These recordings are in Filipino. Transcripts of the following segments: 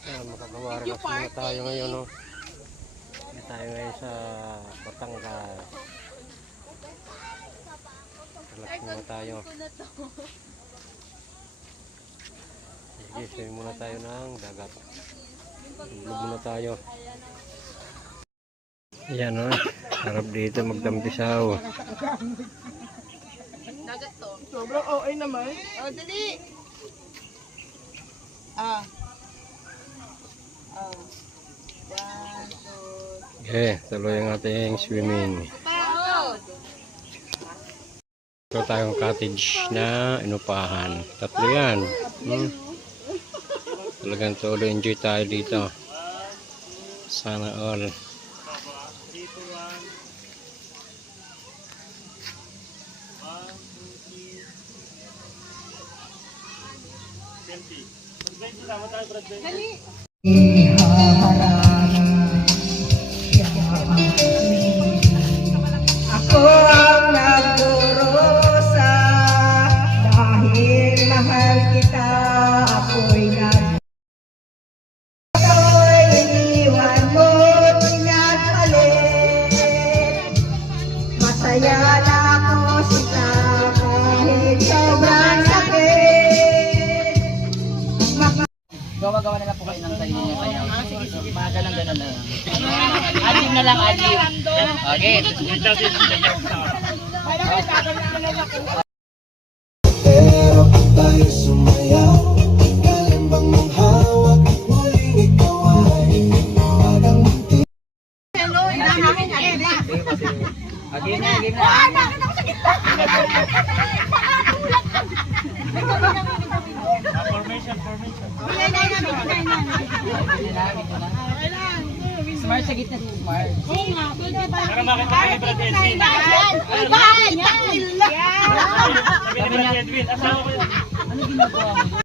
Makakawaragas muna tayo ngayon, no? Hindi tayo ngayon sa Batangas. Relax muna tayo. Sige, swimming muna tayo ng dagat. Vlog muna tayo. Ayan, no? Harap dito magdampisaw. Dagat to. Sobrang okay naman. Oh, dali! Okay, tuloy ang ating swimming. Ito tayong cottage na inupahan. Tatlo yan. Talagang tuloy enjoy tayo dito. Sana all. Ako ang nagdurusa dahil mahal kita. Ako'y iniwan mo, pinagpalit. Masaya na ako sita kahit sobrang sakit. Gawa-gawa na lang po kayo ng sarili niya kaya. Mga ganun na lang. Adib na lang, adib. Okay. Pero kung tayo sumayaw, kalimbang mong hawak, muling ikaw ay parang munti. Game na. Smart sa gitna, smart. Para makita kayo ni Brad Edwin. Sabi ni Brad Edwin, asawa ko yun. Ano ginagawa mo?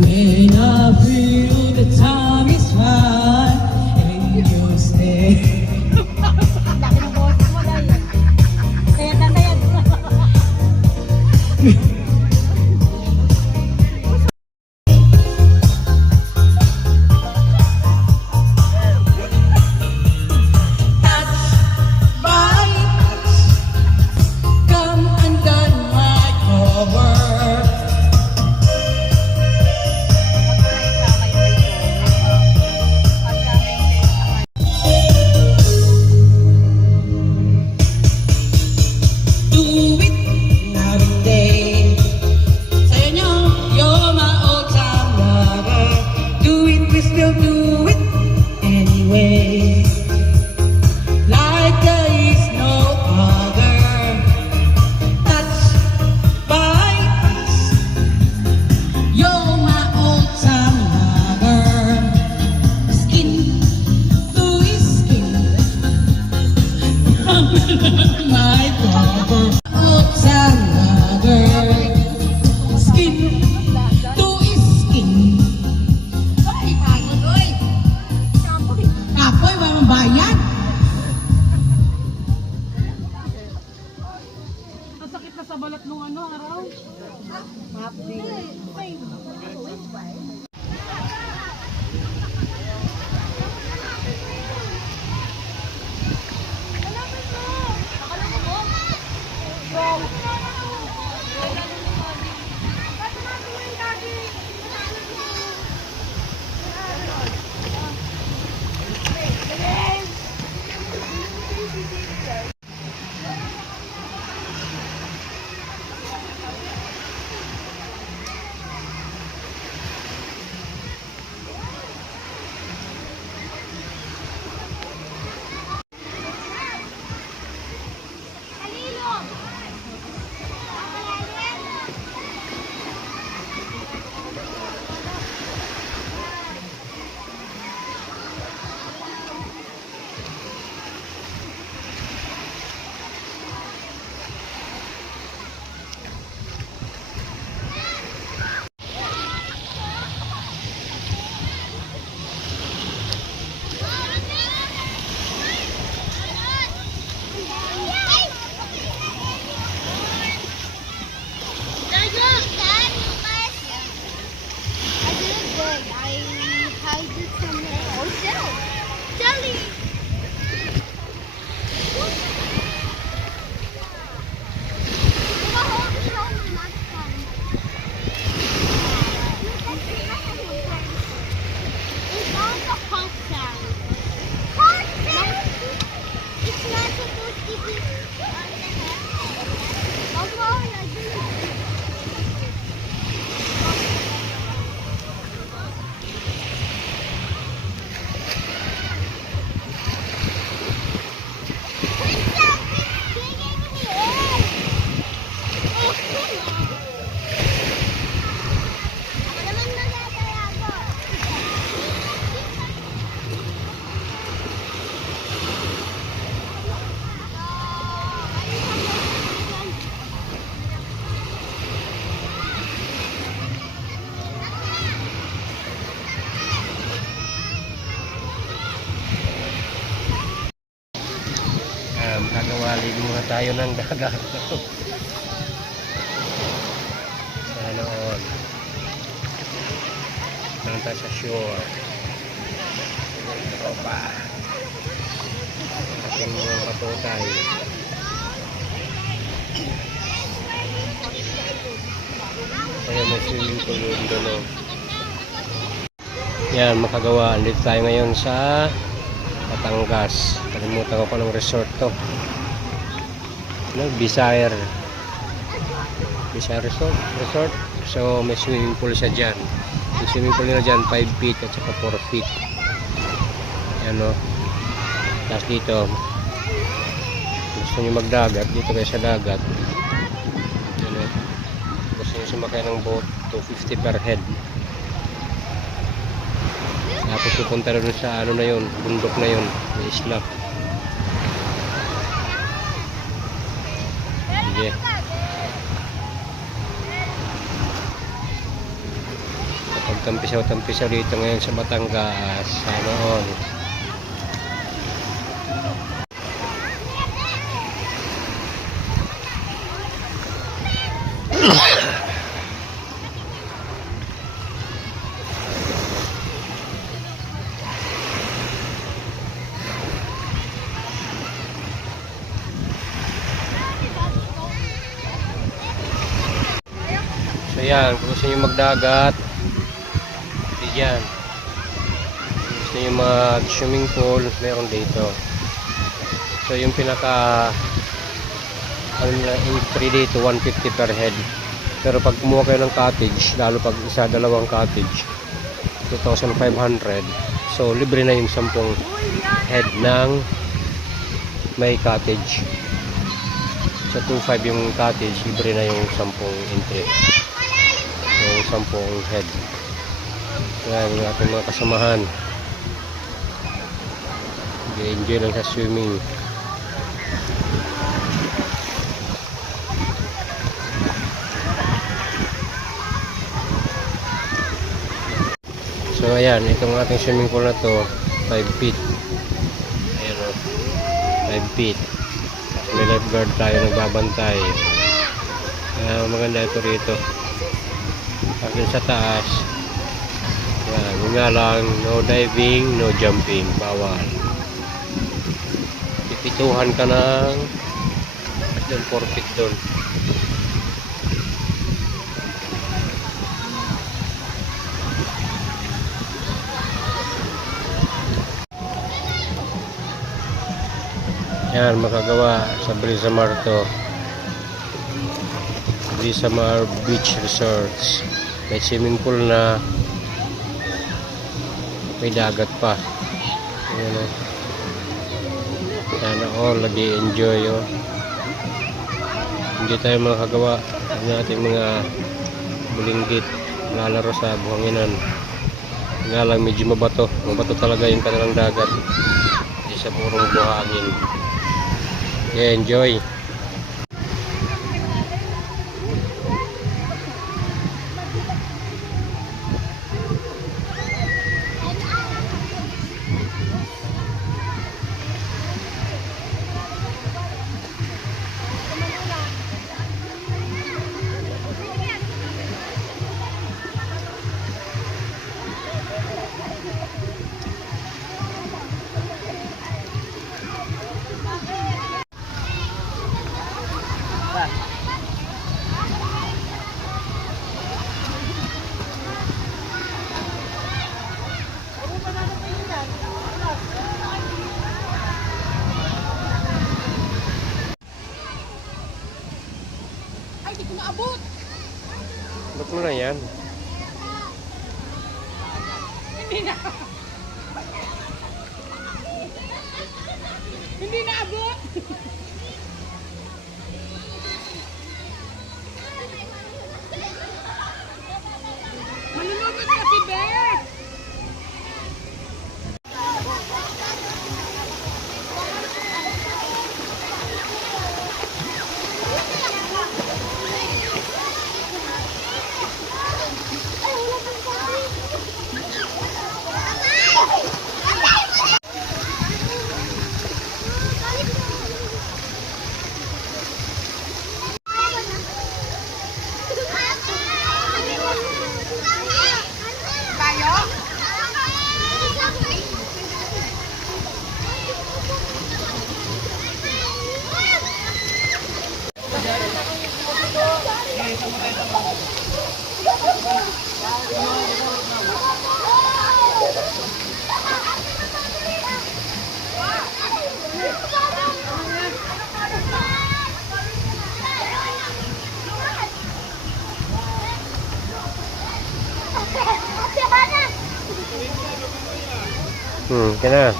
When I feel the time is right and you stay. Come undone my cover. Do it night and day. Say no, you're my all-time lover. Do it, we still do it anyway. Like there is no other. Touch by us. You're my all-time lover. Skin to skin. My lover. All-time lover. Skin to skin. Ay, pagod, oy. Kapoy, walang bayad. Ang sakit na sa balat nung araw. Gagawali muna tayo ng dagat. Sana all. Nanta sa shore. Tropa. Aking mga patutay. Kaya may swimming pool yun doon. Yan, makagawa. Andito tayo ngayon sa Batangas. Kalimutan ko pa ng resort to. Bisaya Resort. So may swimming pool siya dyan. Yung swimming pool nila dyan 5 feet at saka 4 feet. Yan o. Tapos dito gusto nyo magdagat, dito kayo sa dagat. Yan o. Gusto nyo sumakay ng boat, 250 per head. Tapos pupunta rin sa ano na yun, bundok na yun, sa isla. Sige. Tampisaw dito ngayon sa Batangas. Sana all. So yan, kung gusto nyo magdagat, yan. Gusto nyo mag swimming pool, meron dito. So yung pinaka entry dito 150 per head. Pero pag kumuha kayo ng cottage, lalo pag isa dalawang cottage, 2,500. So libre na yung 10 head ng may cottage. So 2,500 yung cottage, libre na yung 10 entry. So 10 head. Yan yung ating mga kasamahan. Enjoy lang sa swimming. So ayan, itong ating swimming pool na to 5 feet. Ayan o, 5 feet. May lifeguard tayo nagbabantay. Maganda ito rito. Pagin sa taas, yan, yun nga lang, no diving, no jumping, bawal. Pipituhan ka ng 4 feet doon. Yan, makagawa sa Brisamar to. Brisamar Beach Resorts. May swimming pool na, may dagat pa. Ayan o. Sana all nag-i-enjoy o. Hindi tayo makagawa ng ating mga bulinggit lalaro sa buhanginan. Nga lang medyo mabato. Mabato talaga yung kanilang dagat. Hindi sa purong buhangin. Okay, enjoy. Ba't mo na yan? Hindi na abot. Malulunod kasi, Beth. Okay na.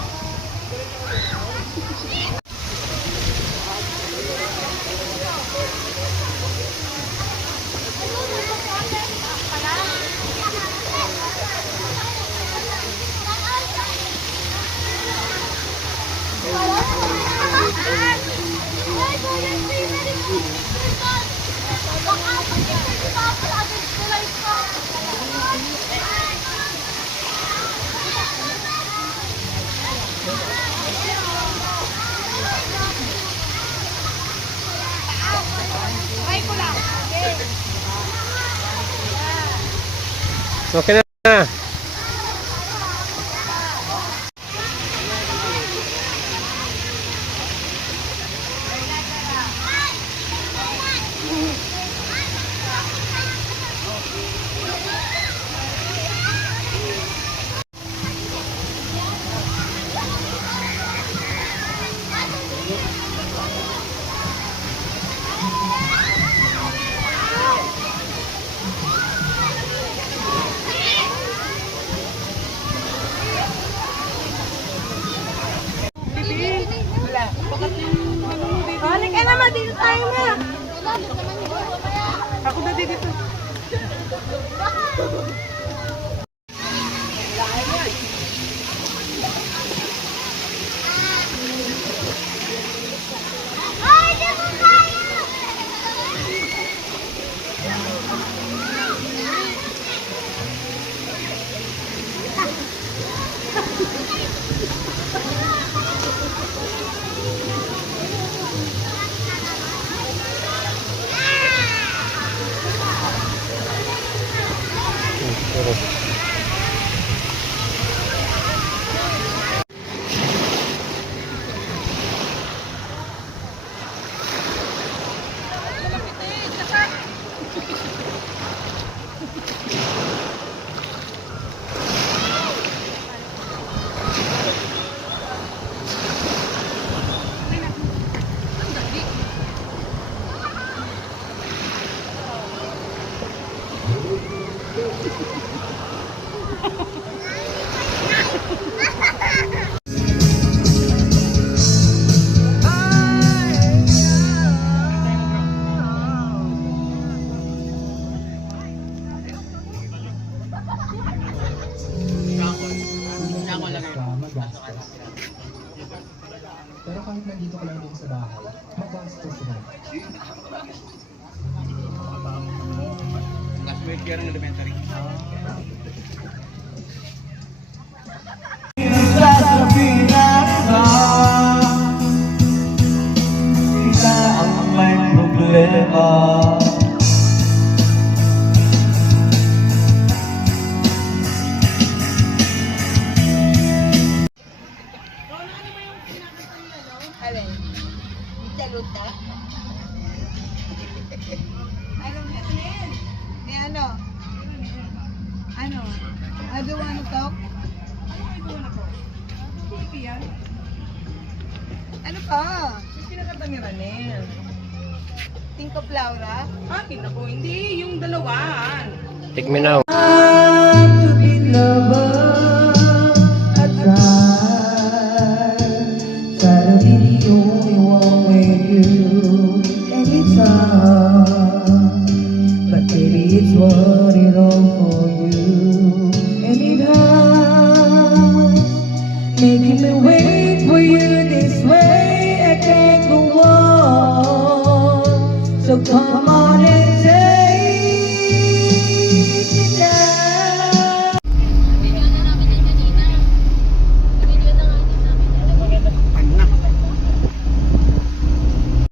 Okay na. Balik ka naman, dito tayo na. Ako na dito. Pero kahit nandito ka lang din sa bahay, magastos na. Sila ang may problema. Alin? Luta-luta? Anong yan? Eh ano? Ano? I don't wanna talk? Ano ka? Pinakanta ni Ranel. Think of Laura? Akin ako, hindi. Yung dalawan. Take me now. To be loved, I try to be the only one with you anytime. But baby, it's what it all for you anytime. Making me wait for